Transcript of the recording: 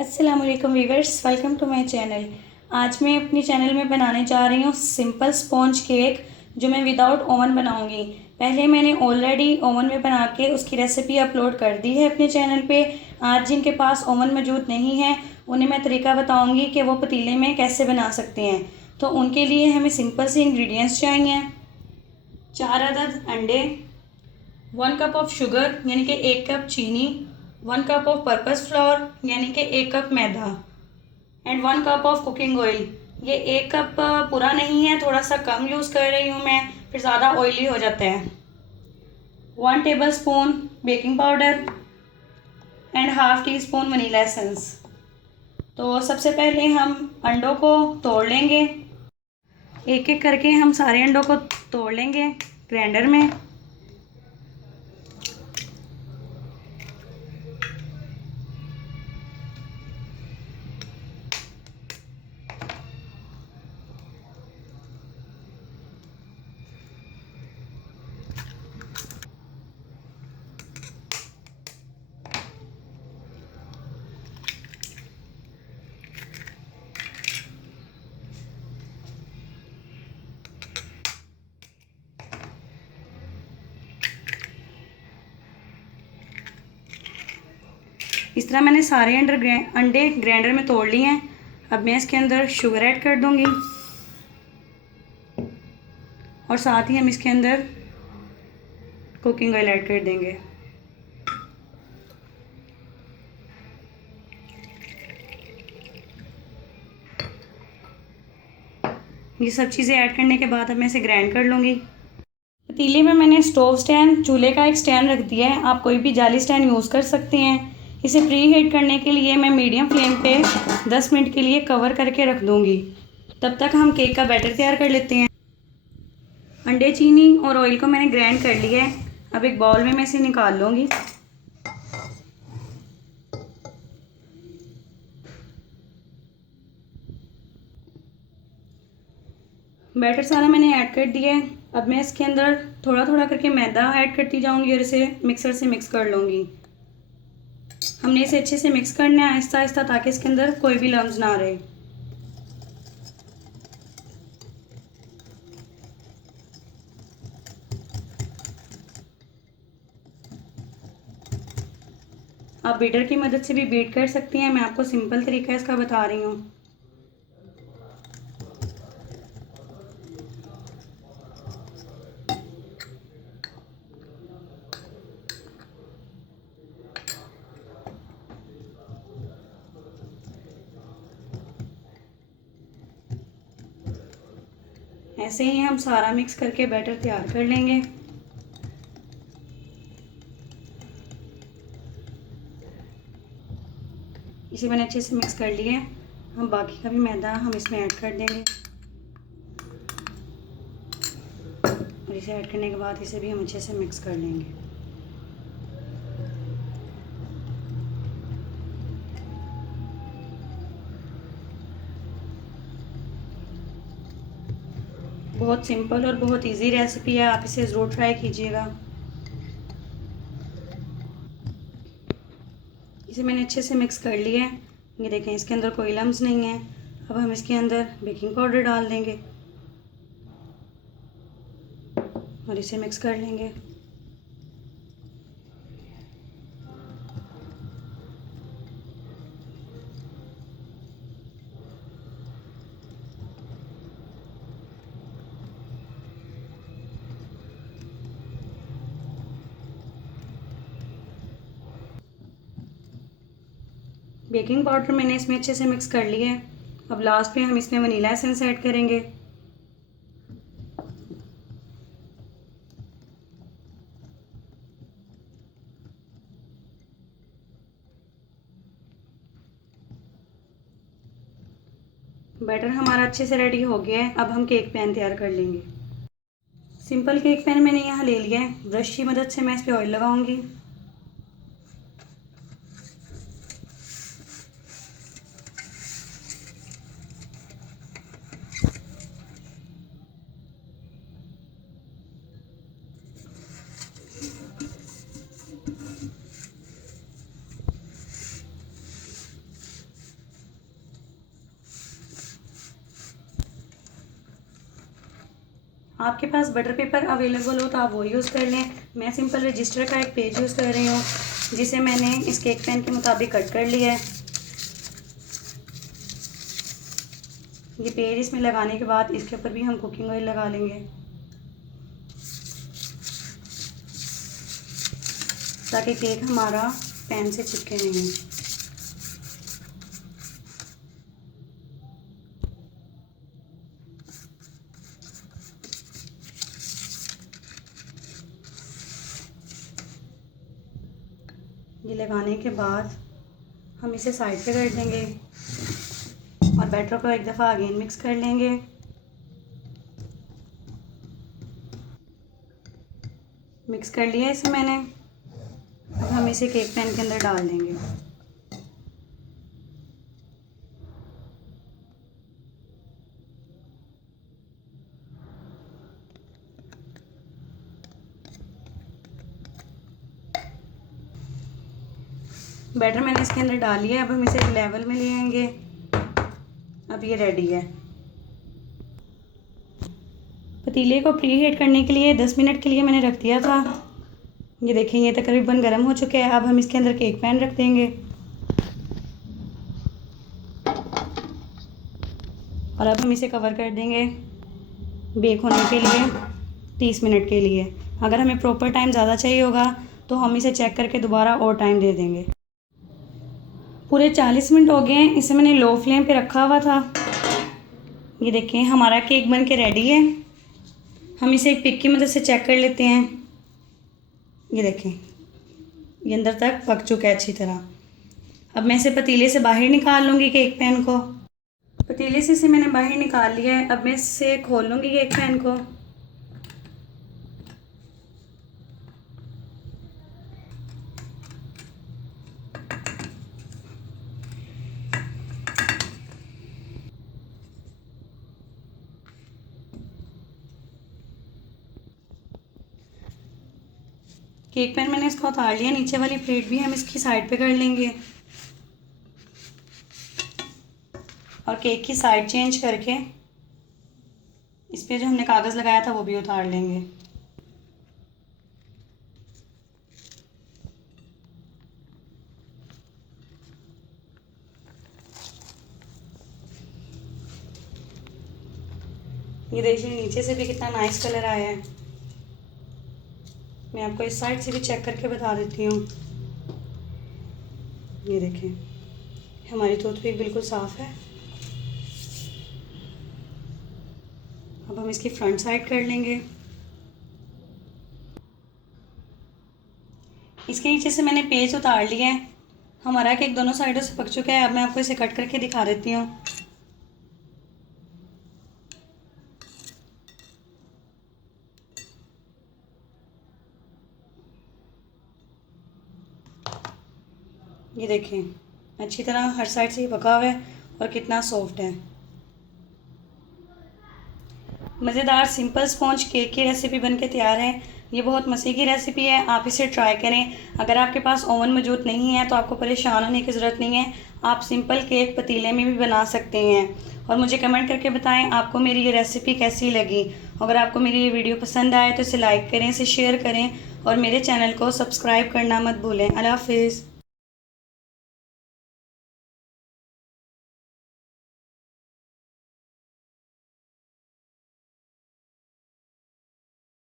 अस्सलाम वालेकुम viewers, welcome to my channel. आज मैं अपनी चैनल में बनाने जा रही हूँ सिंपल स्पॉन्ज केक, जो मैं विदाउट ओवन बनाऊँगी। पहले मैंने ऑलरेडी ओवन में बना के उसकी रेसिपी अपलोड कर दी है अपने चैनल पे। आज जिनके पास ओवन मौजूद नहीं है उन्हें मैं तरीका बताऊँगी कि वो पतीले में कैसे बना सकते हैं। तो उनके लिए हमें सिंपल से इंग्रेडिएंट्स चाहिए। 4 अदद अंडे, 1 कप ऑफ शुगर यानी कि 1 कप चीनी, 1 कप ऑफ पर्पस फ्लोर यानी कि 1 cup maida and 1 cup of cooking oil. ये 1 कप पूरा नहीं है, थोड़ा सा कम यूज़ कर रही हूँ मैं, फिर ज़्यादा ऑयली हो जाता है। 1 table spoon baking powder and half tea spoon vanilla essence. तो सबसे पहले हम अंडों को तोड़ लेंगे। एक एक करके हम सारे अंडों को तोड़ लेंगे ग्राइंडर में। इस तरह मैंने सारे अंडे ग्राइंडर में तोड़ लिए हैं। अब मैं इसके अंदर शुगर ऐड कर दूंगी और साथ ही हम इसके अंदर कुकिंग ऑयल ऐड कर देंगे। ये सब चीज़ें ऐड करने के बाद अब मैं इसे ग्राइंड कर लूँगी। पतीले में मैंने स्टोव स्टैंड, चूल्हे का एक स्टैंड रख दिया है। आप कोई भी जाली स्टैंड यूज़ कर सकते हैं। इसे प्री हीट करने के लिए मैं मीडियम फ्लेम पे 10 मिनट के लिए कवर करके रख दूँगी। तब तक हम केक का बैटर तैयार कर लेते हैं। अंडे, चीनी और ऑयल को मैंने ग्राइंड कर लिया है। अब एक बाउल में मैं इसे निकाल लूँगी। बैटर सारा मैंने ऐड कर दिया है। अब मैं इसके अंदर थोड़ा थोड़ा करके मैदा ऐड करती जाऊंगी और इसे मिक्सर से मिक्स कर लूँगी। हमने इसे अच्छे से मिक्स करना है आहिस्ता आहिस्ता, ताकि इसके अंदर कोई भी लम्स ना रहे। आप बीटर की मदद से भी बीट कर सकती हैं, मैं आपको सिंपल तरीका इसका बता रही हूँ। ऐसे ही हम सारा मिक्स करके बैटर तैयार कर लेंगे। इसे मैंने अच्छे से मिक्स कर लिया है। हम बाकी का भी मैदा हम इसमें ऐड कर देंगे और इसे ऐड करने के बाद इसे भी हम अच्छे से मिक्स कर लेंगे। बहुत सिंपल और बहुत इजी रेसिपी है, आप इसे ज़रूर ट्राई कीजिएगा। इसे मैंने अच्छे से मिक्स कर लिया है। ये देखें, इसके अंदर कोई लम्स नहीं है। अब हम इसके अंदर बेकिंग पाउडर डाल देंगे और इसे मिक्स कर लेंगे। बेकिंग पाउडर मैंने इसमें अच्छे से मिक्स कर लिया है। अब लास्ट में हम इसमें वनीला एसेंस ऐड करेंगे। बैटर हमारा अच्छे से रेडी हो गया है। अब हम केक पैन तैयार कर लेंगे। सिंपल केक पैन मैंने यहाँ ले लिया है। ब्रश की मदद से मैं इस पर ऑयल लगाऊंगी। आपके पास बटर पेपर अवेलेबल हो तो आप वो यूज़ कर लें। मैं सिंपल रजिस्टर का एक पेज यूज़ कर रही हूँ, जिसे मैंने इस केक पैन के मुताबिक कट कर लिया है। ये पेज इसमें लगाने के बाद इसके ऊपर भी हम कुकिंग ऑयल लगा लेंगे, ताकि केक हमारा पैन से चिपके नहीं। ये लगाने के बाद हम इसे साइड पे कर देंगे और बैटर को एक दफ़ा अगेन मिक्स कर लेंगे। मिक्स कर लिया इसे मैंने। अब हम इसे केक पैन के अंदर डाल देंगे। बैटर मैंने इसके अंदर डाल लिया है। अब हम इसे एक लेवल में ले आएंगे। अब ये रेडी है। पतीले को प्री हीट करने के लिए 10 मिनट के लिए मैंने रख दिया था। ये देखें, ये तकरीबन गर्म हो चुके हैं। अब हम इसके अंदर केक पैन रख देंगे और अब हम इसे कवर कर देंगे बेक होने के लिए 30 मिनट के लिए। अगर हमें प्रॉपर टाइम ज़्यादा चाहिए होगा तो हम इसे चेक करके दोबारा और टाइम दे देंगे। पूरे 40 मिनट हो गए हैं। इसे मैंने लो फ्लेम पे रखा हुआ था। ये देखें, हमारा केक बन के रेडी है। हम इसे एक पिक की मदद से चेक कर लेते हैं। ये देखें, ये अंदर तक पक चुका है अच्छी तरह। अब मैं इसे पतीले से बाहर निकाल लूँगी केक पैन को। पतीले से इसे मैंने बाहर निकाल लिया है। अब मैं इसे खोल लूँगी केक पैन को। केक पैन मैंने इसको उतार लिया। नीचे वाली प्लेट भी हम इसकी साइड पे कर लेंगे और केक की साइड चेंज करके इस पे जो हमने कागज़ लगाया था वो भी उतार लेंगे। ये देखिए, नीचे से भी कितना नाइस कलर आया है। मैं आपको इस साइड से भी चेक करके बता देती हूँ। ये देखें, हमारी टूथपिक बिल्कुल साफ़ है। अब हम इसकी फ्रंट साइड कर लेंगे। इसके नीचे से मैंने पेज उतार लिया है। हमारा केक दोनों साइडों से पक चुका है। अब मैं आपको इसे कट करके दिखा देती हूँ। ये देखें, अच्छी तरह हर साइड से ही पका हुआ है और कितना सॉफ्ट है। मज़ेदार सिंपल स्पॉन्ज केक की रेसिपी बनके तैयार है। ये बहुत मज़े की रेसिपी है, आप इसे ट्राई करें। अगर आपके पास ओवन मौजूद नहीं है तो आपको परेशान होने की ज़रूरत नहीं है। आप सिंपल केक पतीले में भी बना सकते हैं। और मुझे कमेंट करके बताएं आपको मेरी ये रेसिपी कैसी लगी। अगर आपको मेरी ये वीडियो पसंद आए तो इसे लाइक करें, इसे शेयर करें और मेरे चैनल को सब्सक्राइब करना मत भूलें। अल्लाह हाफिज़।